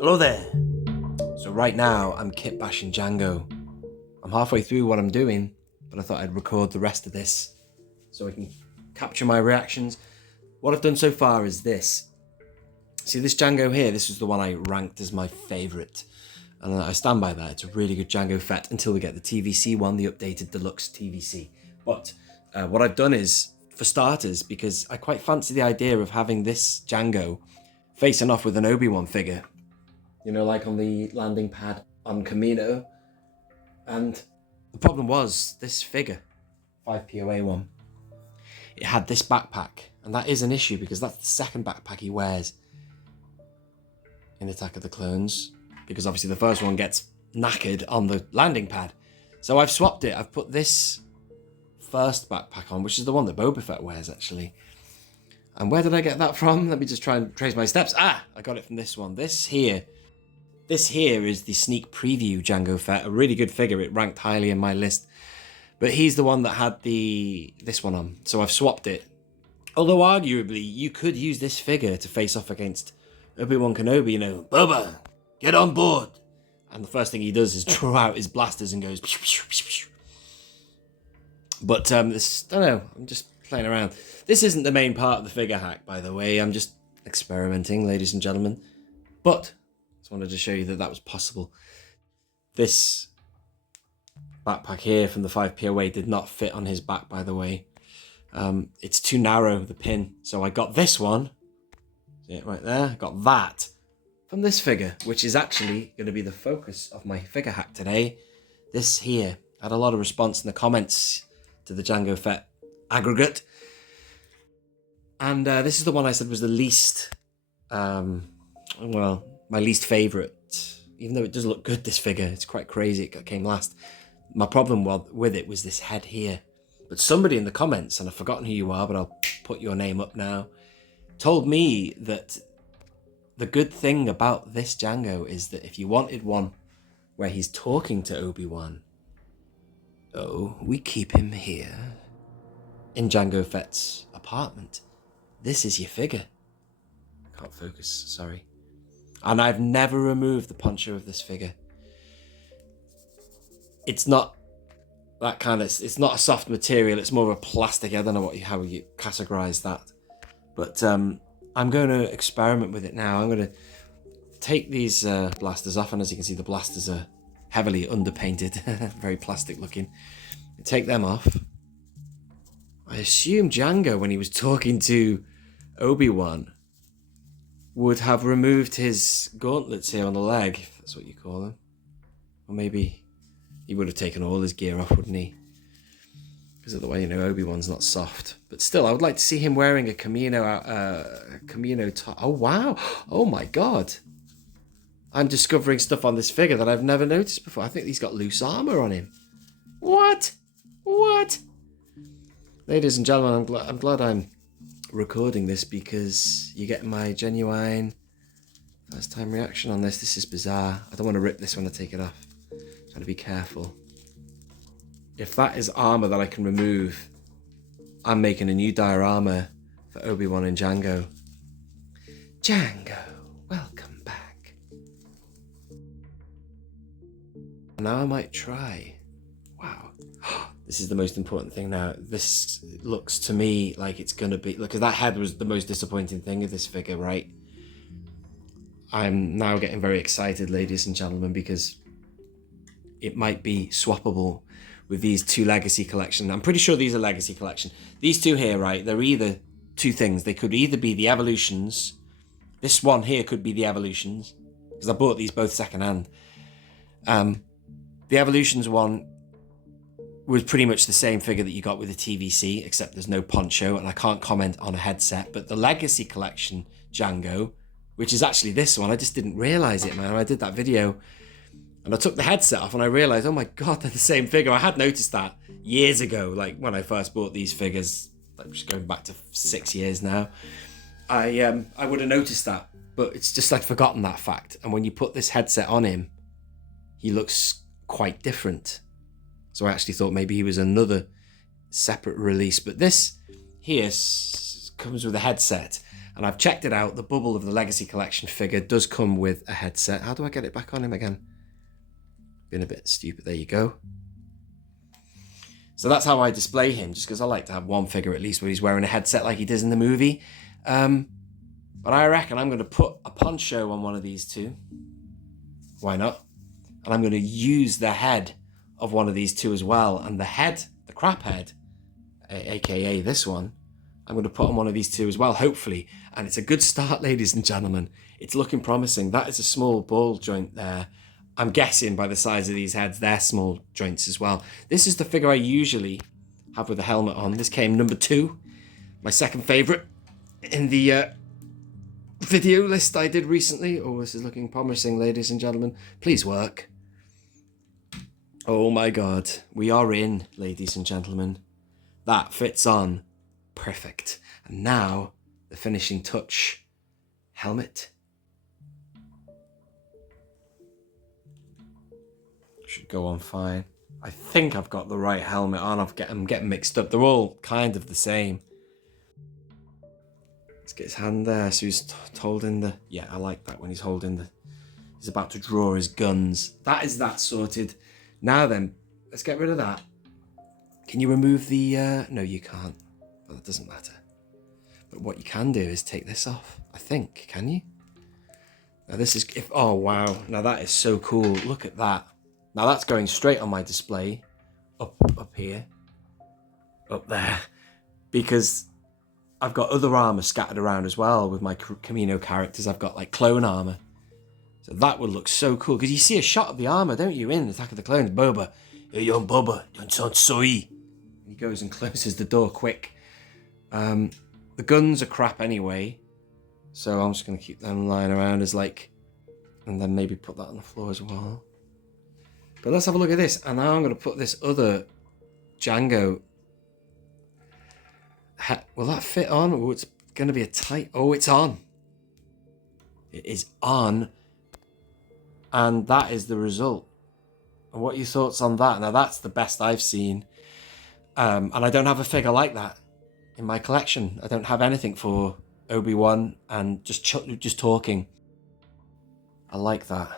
Hello there. So right now I'm kit bashing Jango. I'm halfway through what I'm doing, but I thought I'd record the rest of this so I can capture my reactions. What I've done so far is this. See this Jango here, this was the one I ranked as my favourite. And I stand by that. It's a really good Jango Fett until we get the TVC one, the updated deluxe TVC. But what I've done is, for starters, because I quite fancy the idea of having this Jango facing off with an Obi-Wan figure. You know, like on the landing pad on Kamino. And the problem was, this figure, 5POA one, it had this backpack. And that is an issue because that's the second backpack he wears in Attack of the Clones. Because obviously the first one gets knackered on the landing pad. So I've swapped it. I've put this first backpack on, which is the one that Boba Fett wears, actually. And where did I get that from? Let me just try and trace my steps. I got it from this one. This here is the sneak preview Jango Fett. A really good figure. It ranked highly in my list. But he's the one that had this one on. So I've swapped it. Although arguably, you could use this figure to face off against One Kenobi. You know, Boba, get on board. And the first thing he does is draw out his blasters and goes... But this, I don't know, I'm just playing around. This isn't the main part of the figure hack, by the way. I'm just experimenting, ladies and gentlemen. But I just wanted to show you that that was possible. This backpack here from the 5POA did not fit on his back, by the way. It's too narrow, the pin. So I got this one. See it right there? I got that from this figure, which is actually going to be the focus of my figure hack today. This here had a lot of response in the comments to the Jango Fett aggregate. And this is the one I said was the least, well, my least favourite. Even though it does look good, this figure, it's quite crazy, it came last. My problem with it was this head here. But somebody in the comments, and I've forgotten who you are, but I'll put your name up now, told me that the good thing about this Jango is that if you wanted one where he's talking to Obi-Wan, we keep him here in Jango Fett's apartment. This is your figure. I can't focus, sorry. And I've never removed the poncho of this figure. It's not that kind of, it's not a soft material, it's more of a plastic. I don't know how you categorize that. But I'm going to experiment with it now. I'm going to take these blasters off, and as you can see, the blasters are heavily underpainted, very plastic looking. Take them off. I assume Jango, when he was talking to Obi-Wan, would have removed his gauntlets here on the leg, if that's what you call them. Or maybe he would have taken all his gear off, wouldn't he? Because of the way, you know, Obi-Wan's not soft. But still, I would like to see him wearing a kamino top. Oh, wow. Oh, my God. I'm discovering stuff on this figure that I've never noticed before. I think he's got loose armor on him. What? What? Ladies and gentlemen, I'm glad I'm recording this because you get my genuine first time reaction on this. This is bizarre. I don't want to rip this when I take it off. I'm trying to be careful. If that is armor that I can remove, I'm making a new diorama for Obi-Wan and Jango. Jango, welcome back. Now I might try. Wow. This is the most important thing now. This looks to me like it's going to be... Look, that head was the most disappointing thing of this figure, right? I'm now getting very excited, ladies and gentlemen, because it might be swappable with these two Legacy Collection. I'm pretty sure these are Legacy Collection. These two here, right, they're either two things. They could either be the Evolutions. This one here could be the Evolutions, because I bought these both secondhand. The Evolutions one was pretty much the same figure that you got with the TVC, except there's no poncho, and I can't comment on a headset. But the Legacy Collection Jango, which is actually this one, I just didn't realize it, man. I did that video, and I took the headset off, and I realized, oh my God, they're the same figure. I had noticed that years ago, like when I first bought these figures, like just going back to 6 years now. I would have noticed that, but it's just I'd forgotten that fact. And when you put this headset on him, he looks quite different. So I actually thought maybe he was another separate release. But this here comes with a headset. And I've checked it out. The Bubble of the Legacy Collection figure does come with a headset. How do I get it back on him again? Been a bit stupid. There you go. So that's how I display him, just because I like to have one figure at least where he's wearing a headset like he does in the movie. But I reckon I'm going to put a poncho on one of these two. Why not? And I'm going to use the head of one of these two as well. And the head, the crap head, aka this one, I'm going to put on one of these two as well, hopefully. And it's a good start, ladies and gentlemen. It's looking promising. That is a small ball joint there. I'm guessing by the size of these heads, they're small joints as well. This is the figure I usually have with the helmet on. This came number 2, my second favourite in the video list I did recently. Oh, this is looking promising, ladies and gentlemen. Please work. Oh my God, we are in, ladies and gentlemen. That fits on perfect. And now the finishing touch, helmet. Should go on fine. I think I've got the right helmet on. I'm getting mixed up. They're all kind of the same. Let's get his hand there. So he's holding the... Yeah, I like that when he's holding the... He's about to draw his guns. That is that sorted. Now then, let's get rid of that. Can you remove the... No, you can't. But that doesn't matter. But what you can do is take this off. I think. Can you? Now this is... Oh, wow. Now that is so cool. Look at that. Now that's going straight on my display, up here, up there, because I've got other armor scattered around as well with my Kamino characters. I've got like clone armor, so that would look so cool, because you see a shot of the armor, don't you, in Attack of the Clones? Boba, hey, young Boba, don't sound soy. He goes and closes the door quick. The guns are crap anyway, so I'm just going to keep them lying around as like, and then maybe put that on the floor as well. But let's have a look at this. And now I'm going to put this other Jango. Will that fit on? Oh, it's going to be a tight... Oh, it's on. It is on. And that is the result. And what are your thoughts on that? Now, that's the best I've seen. And I don't have a figure like that in my collection. I don't have anything for Obi-Wan and just talking. I like that.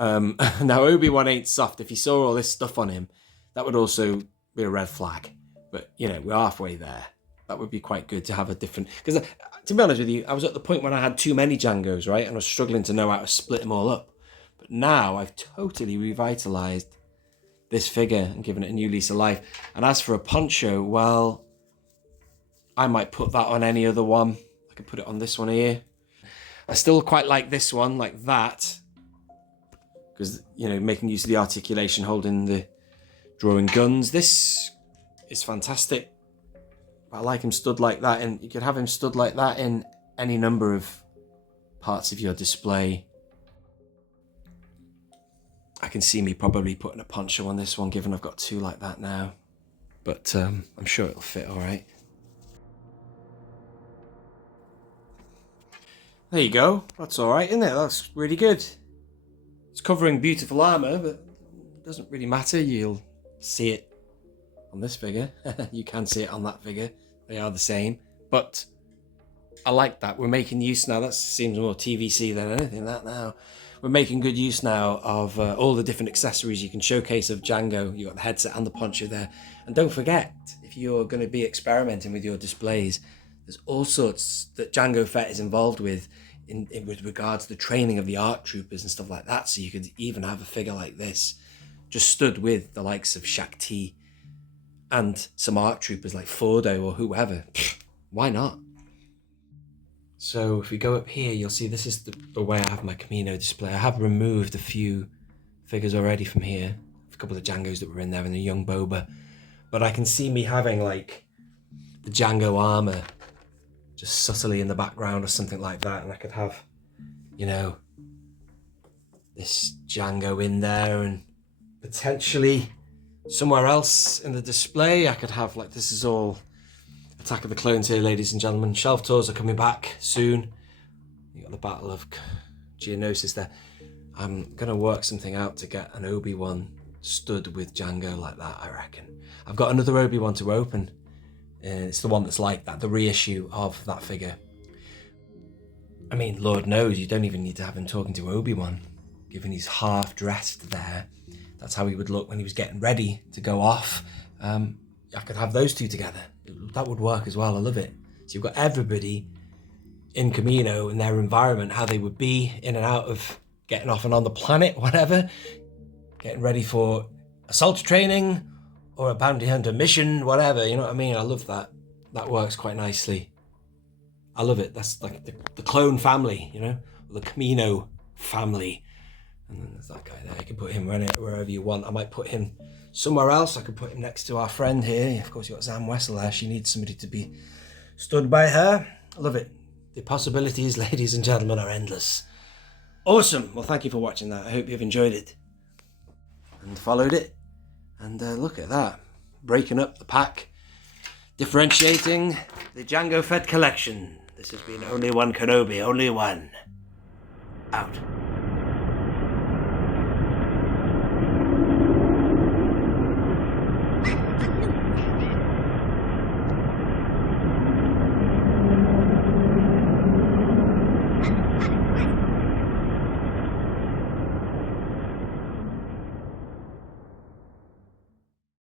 Now Obi-Wan ain't soft. If you saw all this stuff on him, that would also be a red flag. But, you know, we're halfway there. That would be quite good to have a different... Because, to be honest with you, I was at the point when I had too many Jangos, right? And I was struggling to know how to split them all up. But now I've totally revitalised this figure and given it a new lease of life. And as for a poncho, well, I might put that on any other one. I could put it on this one here. I still quite like this one, like that. Because, you know, making use of the articulation, holding the drawing guns. This is fantastic. I like him stood like that, and you could have him stood like that in any number of parts of your display. I can see me probably putting a poncho on this one, given I've got 2 like that now. But I'm sure it'll fit all right. There you go. That's all right, isn't it? That's really good. It's covering beautiful armor, but it doesn't really matter. You'll see it on this figure. You can see it on that figure. They are the same. But I like that. We're making use now. That seems more TVC than anything, that now. We're making good use now of all the different accessories you can showcase of Jango. You've got the headset and the poncho there. And don't forget, if you're going to be experimenting with your displays, there's all sorts that Jango Fett is involved with with regards to the training of the ARC troopers and stuff like that. So you could even have a figure like this just stood with the likes of Shaq T and some ARC troopers like Fordo or whoever. Why not? So if we go up here, you'll see this is the way I have my Kamino display. I have removed a few figures already from here. A couple of Jangos that were in there and the young Boba. But I can see me having like the Jango armor just subtly in the background or something like that. And I could have, you know, this Jango in there and potentially somewhere else in the display. I could have like, this is all Attack of the Clones here, ladies and gentlemen. Shelf tours are coming back soon. You got the Battle of Geonosis there. I'm gonna work something out to get an Obi-Wan stood with Jango like that, I reckon. I've got another Obi-Wan to open. It's the one that's like that, the reissue of that figure. I mean, Lord knows, you don't even need to have him talking to Obi-Wan, given he's half dressed there. That's how he would look when he was getting ready to go off. I could have those two together. That would work as well. I love it. So you've got everybody in Kamino, in their environment, how they would be in and out of getting off and on the planet, whatever, getting ready for assault training or a bounty hunter mission, whatever, you know what I mean? I love that. That works quite nicely. I love it. That's like the clone family, you know, or the Kamino family. And then there's that guy there. You can put him wherever you want. I might put him somewhere else. I could put him next to our friend here. Of course, you've got Zam Wessel there. She needs somebody to be stood by her. I love it. The possibilities, ladies and gentlemen, are endless. Awesome. Well, thank you for watching that. I hope you've enjoyed it and followed it. And look at that. Breaking up the pack. Differentiating the Jango Fett collection. This has been only one Kenobi. Only one. Out.